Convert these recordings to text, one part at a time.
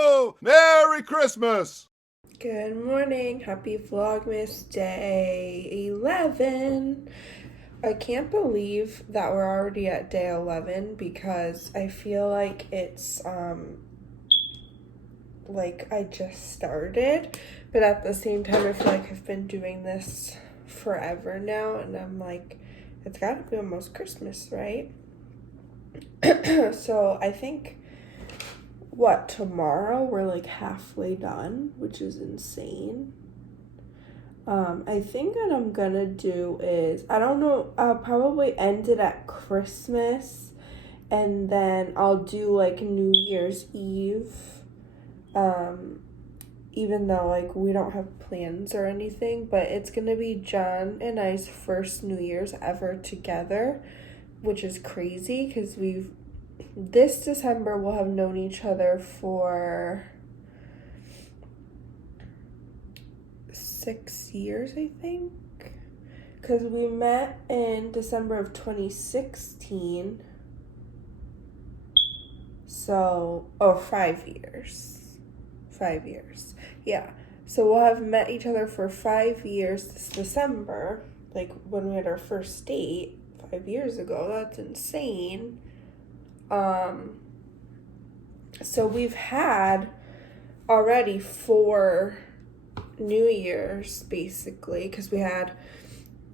ho! Merry Christmas! Good morning. Happy Vlogmas Day 11. I can't believe that we're already at day 11 because I feel like it's like I just started, but at the same time I feel like I've been doing this forever now, and I'm like, it's gotta be almost Christmas, right? So I think tomorrow we're like halfway done, which is insane. I think what I'm gonna do is, I don't know, I'll probably end it at Christmas, and then I'll do like New Year's Eve. Even though like we don't have plans or anything, but it's gonna be John and I's first New Year's ever together, which is crazy because this December we'll have known each other for 6 years, I think, because we met in December of 2016. So 5 years, yeah. So we'll have met each other for 5 years this December, like when we had our first date 5 years ago. That's insane. So we've had already 4 New Year's, basically, because we had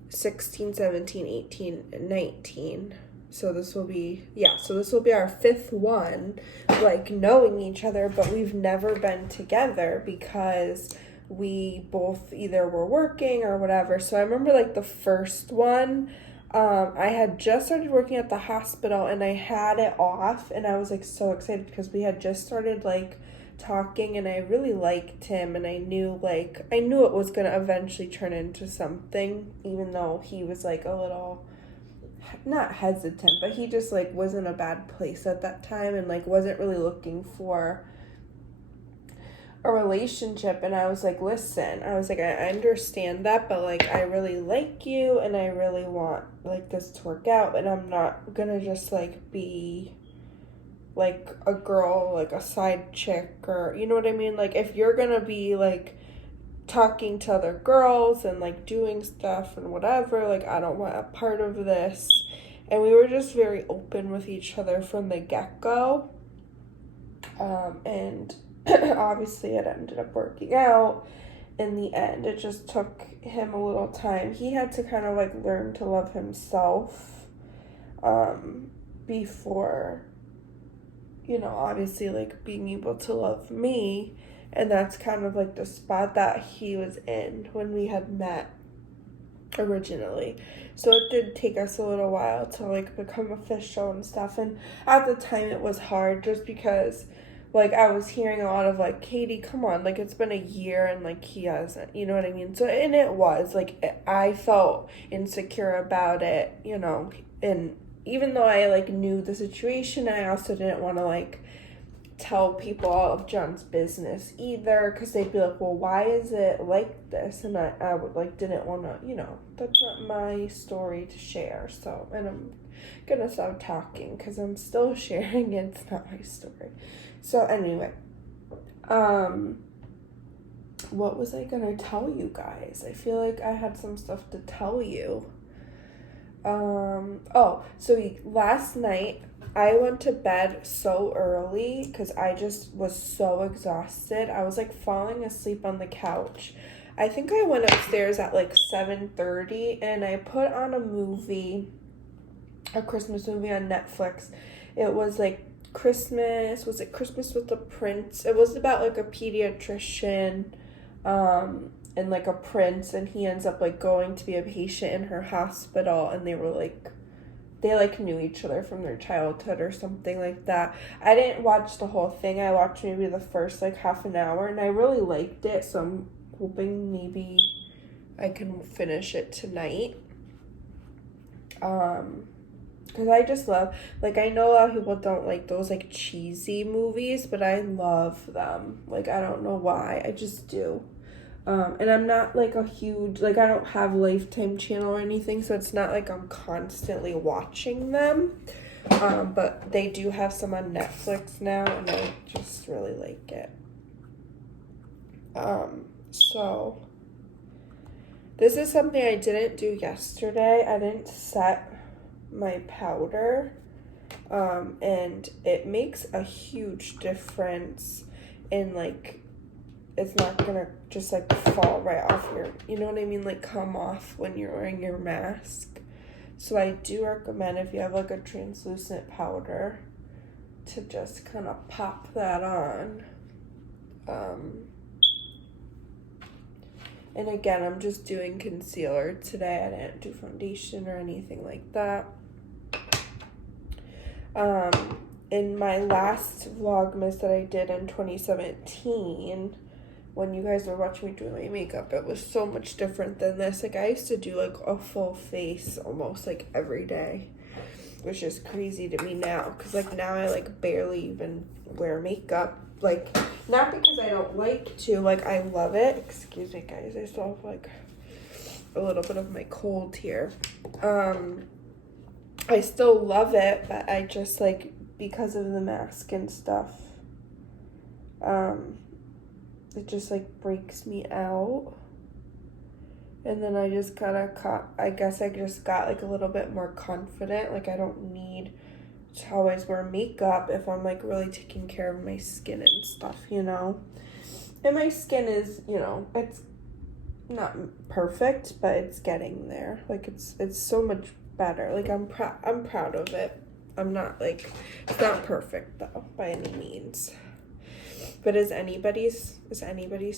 16, 17, 18, and 19. So this will be our 5th one, like, knowing each other, but we've never been together because we both either were working or whatever. So I remember, like, the first one, I had just started working at the hospital and I had it off, and I was like so excited because we had just started like talking and I really liked him, and I knew it was going to eventually turn into something, even though he was like a little not hesitant, but he just like was in a bad place at that time and like wasn't really looking for a relationship. And I was like, listen, I understand that, but like I really like you and I really want like this to work out, and I'm not gonna just like be like a girl, like a side chick, or you know what I mean? Like if you're gonna be like talking to other girls and like doing stuff and whatever, like I don't want a part of this. And we were just very open with each other from the get-go. And obviously it ended up working out in the end. It just took him a little time. He had to kind of like learn to love himself before, obviously like being able to love me. And that's kind of like the spot that he was in when we had met originally. So it did take us a little while to like become official and stuff. And at the time it was hard just because like I was hearing a lot of like, Katie, come on, like it's been a year and like he hasn't, you know what I mean? So, and it was like, I felt insecure about it, and even though I like knew the situation, I also didn't want to like tell people all of John's business either, because they'd be like, well, why is it like this? And I would like didn't want to, that's not my story to share. So, and I'm gonna stop talking because I'm still sharing it. It's not my story. So anyway, what was I gonna tell you guys? I feel like I had some stuff to tell you. Last night I went to bed so early because I just was so exhausted. I was like falling asleep on the couch. I think I went upstairs at like 7:30 and I put on a Christmas movie on Netflix. It was like Christmas with the Prince? It was about like a pediatrician and like a prince, and he ends up like going to be a patient in her hospital, and they knew each other from their childhood or something like that. I didn't watch the whole thing. I watched maybe the first like half an hour, and I really liked it, so I'm hoping maybe I can finish it tonight. Because I just love, like, I know a lot of people don't like those like cheesy movies, but I love them. Like, I don't know why, I just do. And I'm not like a huge, like I don't have Lifetime channel or anything, so it's not like I'm constantly watching them. But they do have some on Netflix now, and I just really like it. So this is something I didn't do yesterday. I didn't set my powder, and it makes a huge difference in, like, it's not gonna just, like, fall right off your, you know what I mean, like, come off when you're wearing your mask. So I do recommend, if you have, like, a translucent powder, to just kind of pop that on. And again, I'm just doing concealer today. I didn't do foundation or anything like that. In my last Vlogmas that I did in 2017, when you guys were watching me do my makeup, it was so much different than this. Like, I used to do, like, a full face almost, like, every day, which is crazy to me now, because, like, now I, like, barely even wear makeup. Like, not because I don't like to, like, I love it. Excuse me, guys, I still have, like, a little bit of my cold here. I still love it, but I just, like, because of the mask and stuff, it just, like, breaks me out. And then I just I guess I just got, like, a little bit more confident. Like, I don't need to always wear makeup if I'm, like, really taking care of my skin and stuff, you know? And my skin is, you know, it's not perfect, but it's getting there. Like, it's so much better. Like, I'm proud of it. I'm not, like, it's not perfect, though, by any means. But is anybody's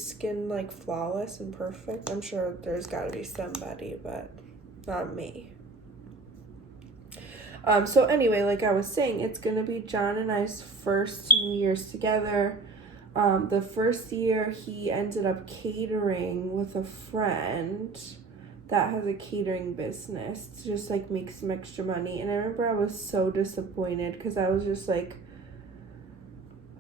skin, like, flawless and perfect? I'm sure there's got to be somebody, but not me. So anyway, like I was saying, it's going to be John and I's first New Year's together. The first year, he ended up catering with a friend that has a catering business to just, like, make some extra money. And I remember I was so disappointed because I was just like,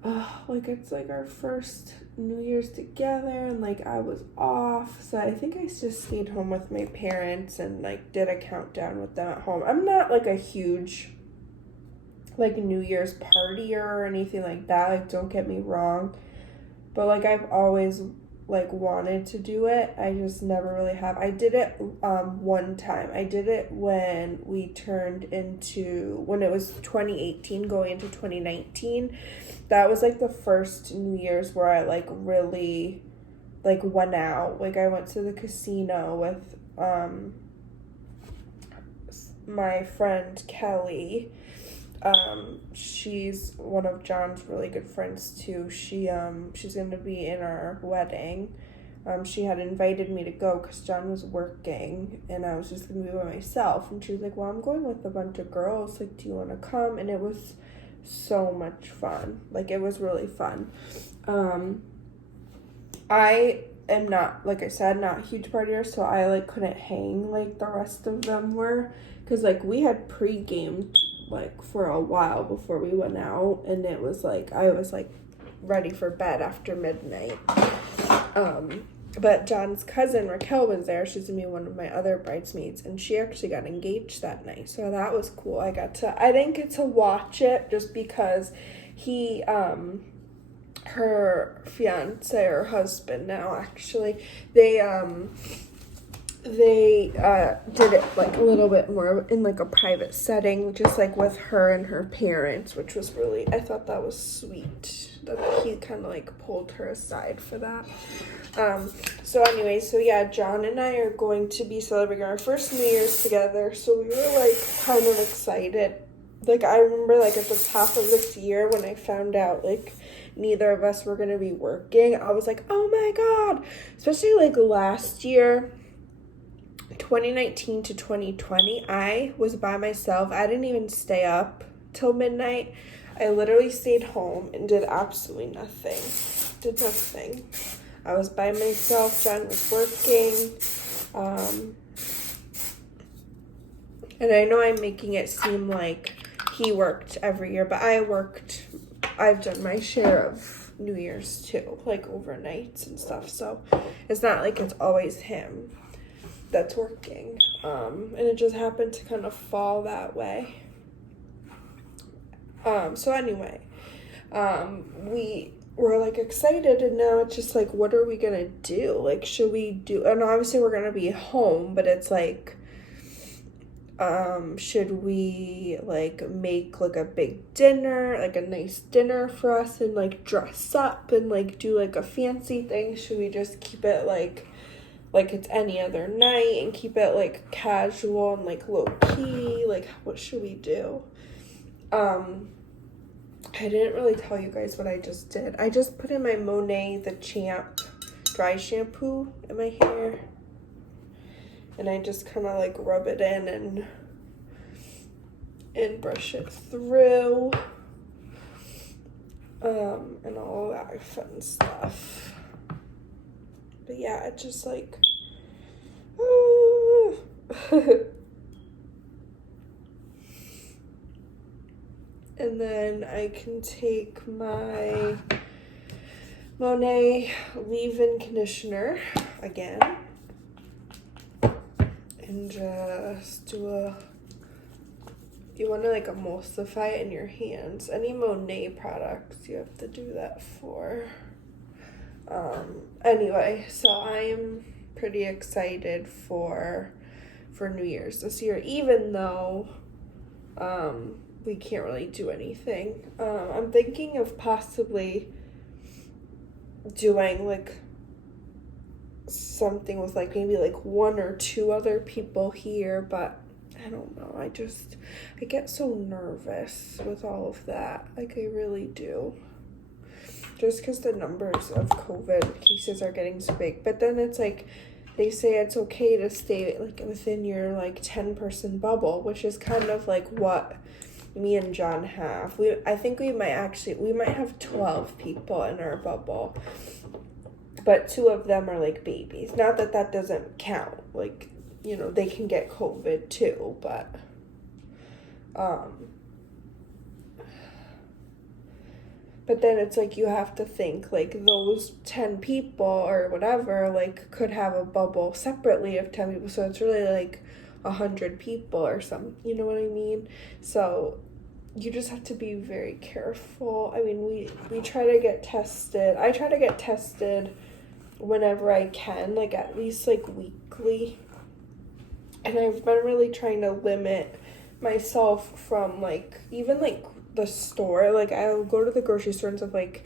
oh, like, it's, like, our first New Year's together, and, like, I was off, so I think I just stayed home with my parents and, like, did a countdown with them at home. I'm not, like, a huge, like, New Year's partier or anything like that, like, don't get me wrong, but, like, I've always, like, wanted to do it. I just never really have. I did it one time. I did it when we when it was 2018 going into 2019. That was, like, the first New Year's where I, like, really, like, went out. Like, I went to the casino with my friend Kelly. She's one of John's really good friends too. She's going to be in our wedding. She had invited me to go because John was working and I was just going to be by myself. And she was like, well, I'm going with a bunch of girls. Like, do you want to come? And it was so much fun. Like, it was really fun. I am not, like I said, not a huge partier, so I, like, couldn't hang like the rest of them were, because, like, we had pre-gamed, like, for a while before we went out, and it was, like, I was, like, ready for bed after midnight. But John's cousin Raquel was there. She's gonna be one of my other bridesmaids, and she actually got engaged that night, so that was cool. I didn't get to watch it just because he, her fiance or husband now, actually, they did it, like, a little bit more in, like, a private setting, just, like, with her and her parents, which was really, I thought that was sweet that he kind of, like, pulled her aside for that. So anyway, so yeah, John and I are going to be celebrating our first New Year's together, so we were, like, kind of excited. Like, I remember, like, at the top of this year when I found out, like, neither of us were going to be working, I was like, oh my god, especially, like, last year, 2019 to 2020, I was by myself. I didn't even stay up till midnight. I literally stayed home and did absolutely nothing. Did nothing. I was by myself. John was working. And I know I'm making it seem like he worked every year, but I've done my share of New Year's too, like overnights and stuff. So it's not like it's always him that's working. And it just happened to kind of fall that way. So anyway, we were like excited, and now it's just like, what are we gonna do? Like, should we do, and obviously we're gonna be home, but it's like, should we like make like a big dinner, like a nice dinner for us, and like dress up and like do like a fancy thing? Should we just keep it like it's any other night and keep it like casual and like low key? Like, what should we do? I didn't really tell you guys what I just did. I just put in my Monet the Champ dry shampoo in my hair, and I just kind of like rub it in and brush it through, and all that fun stuff. But yeah, it just like and then I can take my Monet leave-in conditioner again and just do you want to like emulsify it in your hands. Any Monet products you have to do that for. Anyway, so I am pretty excited for New Year's this year, even though we can't really do anything. I'm thinking of possibly doing like something with like maybe like 1 or 2 other people here, but I don't know. I get so nervous with all of that. Like, I really do. Just because the numbers of COVID cases are getting so big. But then it's like, they say it's okay to stay like within your like 10-person bubble, which is kind of like what me and John have. I think we might have 12 people in our bubble, but 2 of them are like babies. Not that that doesn't count. Like, you know, they can get COVID too, but then it's like you have to think like those 10 people or whatever like could have a bubble separately of 10 people, so it's really like 100 people or something, you know what I mean? So you just have to be very careful. I mean, we try to get tested. I try to get tested whenever I can, like at least like weekly. And I've been really trying to limit myself from like even like the store. Like I'll go to the grocery store and stuff like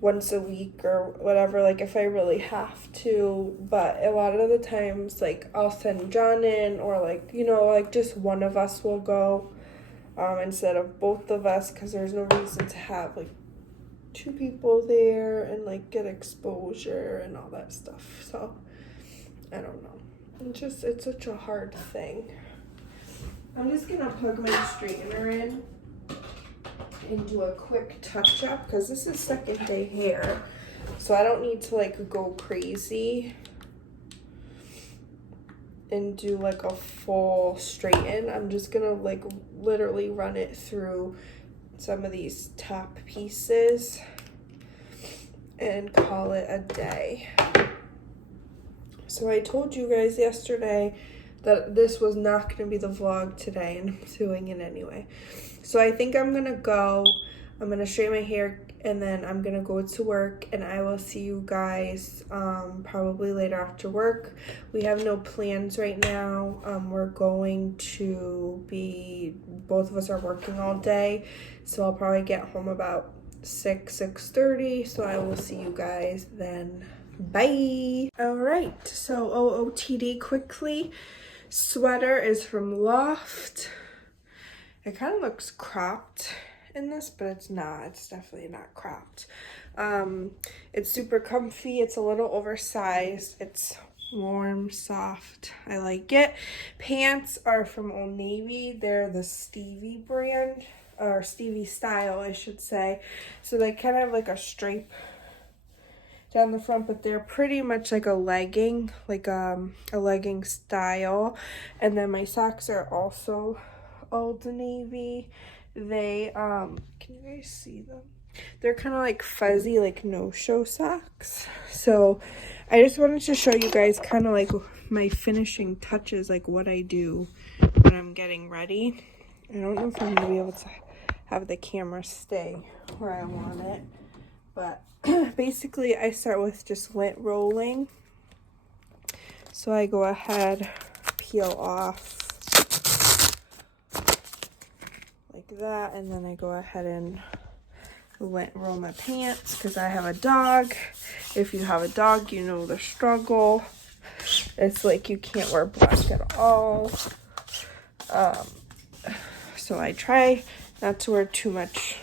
once a week or whatever, like if I really have to. But a lot of the times like I'll send John in, or like, you know, like just one of us will go instead of both of us, because there's no reason to have like 2 people there and like get exposure and all that stuff. So I don't know. It's such a hard thing. I'm just gonna plug my straightener in and do a quick touch up, because this is second day hair, so I don't need to like go crazy and do like a full straighten. I'm just gonna like literally run it through some of these top pieces and call it a day. So I told you guys yesterday that this was not going to be the vlog today, and I'm doing it anyway. So I think I'm going to straighten my hair, and then I'm going to go to work, and I will see you guys probably later after work. We have no plans right now. We're going to be, both of us are working all day, so I'll probably get home about 6:30, so I will see you guys then. Bye. All right, so OOTD quickly. Sweater is from Loft. It kind of looks cropped in this, but it's not. It's definitely not cropped. It's super comfy. It's a little oversized. It's warm, soft. I like it. Pants are from Old Navy. They're the Stevie brand, or Stevie style, I should say. So they kind of have like a stripe down the front, but they're pretty much like a legging, like a legging style. And then my socks are also Old Navy. They can you guys see them? They're kind of like fuzzy, like no-show socks. So I just wanted to show you guys kind of like my finishing touches, like what I do when I'm getting ready. I don't know if I'm gonna be able to have the camera stay where I want it. But basically I start with just lint rolling. So I go ahead, peel off like that, and then I go ahead and lint roll my pants because I have a dog. If you have a dog, you know the struggle. It's like you can't wear black at all. So I try not to wear too much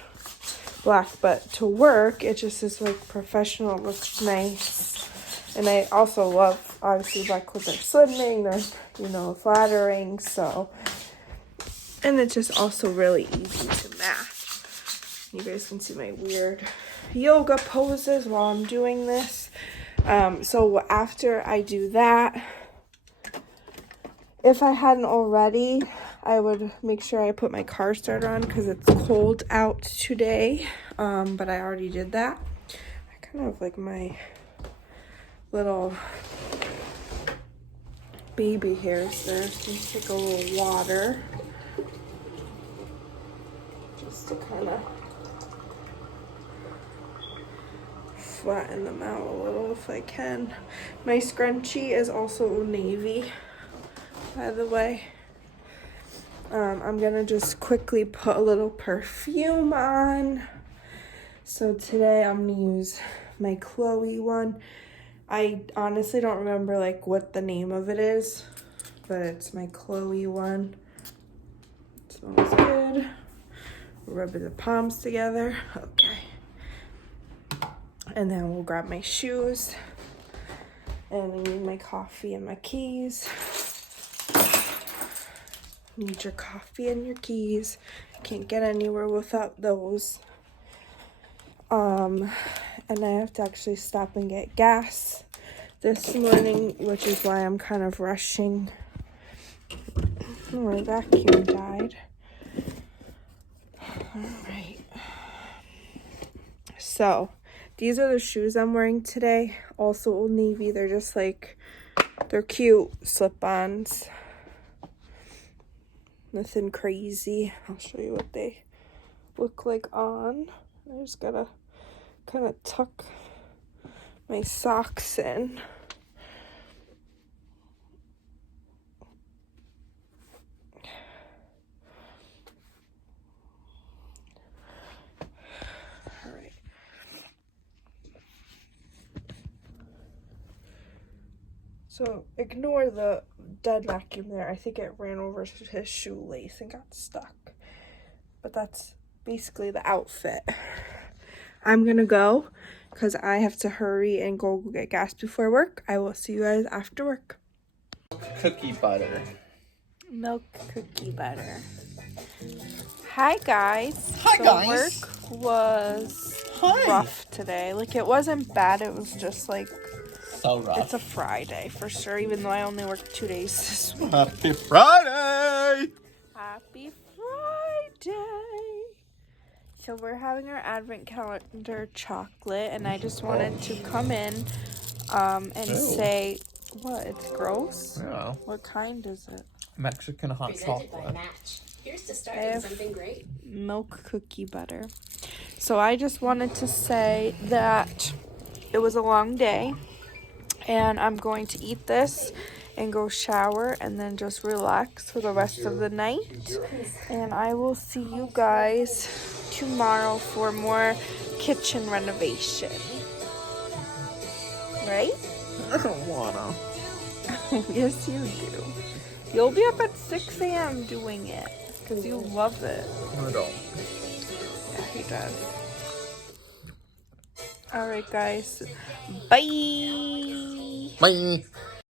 black, but to work, it just is like professional, it looks nice. And I also love, obviously, black clothes are slimming, they're, you know, flattering, so. And it's just also really easy to match. You guys can see my weird yoga poses while I'm doing this. So after I do that, if I hadn't already, I would make sure I put my car starter on because it's cold out today. But I already did that. I kind of like my little baby hairs there. So just take a little water just to kind of flatten them out a little if I can. My scrunchie is also navy, by the way. I'm gonna just quickly put a little perfume on. So today I'm gonna use my Chloe one. I honestly don't remember like what the name of it is, but it's my Chloe one. It smells good. Rub the palms together. Okay. And then we'll grab my shoes. And I need my coffee and my keys. Need your coffee and your keys. Can't get anywhere without those. And I have to actually stop and get gas this morning, which is why I'm kind of rushing. Oh, my vacuum died. Alright. So, these are the shoes I'm wearing today. Also Old Navy. They're just like, they're cute slip-ons. Nothing crazy. I'll show you what they look like on. I just gotta kind of tuck my socks in. All right. So ignore the dead vacuum there. I think it ran over his shoelace and got stuck. But that's basically the outfit. I'm gonna go because I have to hurry and go get gas before work. I will see you guys after work. Cookie butter. Milk cookie butter. Hi guys. Hi, guys. Work was rough today. Like it wasn't bad. It was just like So rough. it's a Friday for sure. Even though I only worked 2 days this week. Happy Friday! Happy Friday. So we're having our advent calendar chocolate, and I just wanted to come in and say, what, it's gross? Yeah. What kind is it? Mexican hot Presented by chocolate. Match. Here's to starting something great. Milk cookie butter. So I just wanted to say that it was a long day, and I'm going to eat this and go shower and then just relax for the rest of the night. And I will see you guys tomorrow for more kitchen renovation. Right? I don't wanna. Yes, you do. You'll be up at 6 a.m. doing it because you love it. I don't. Yeah, he does. All right, guys. Bye. Bye.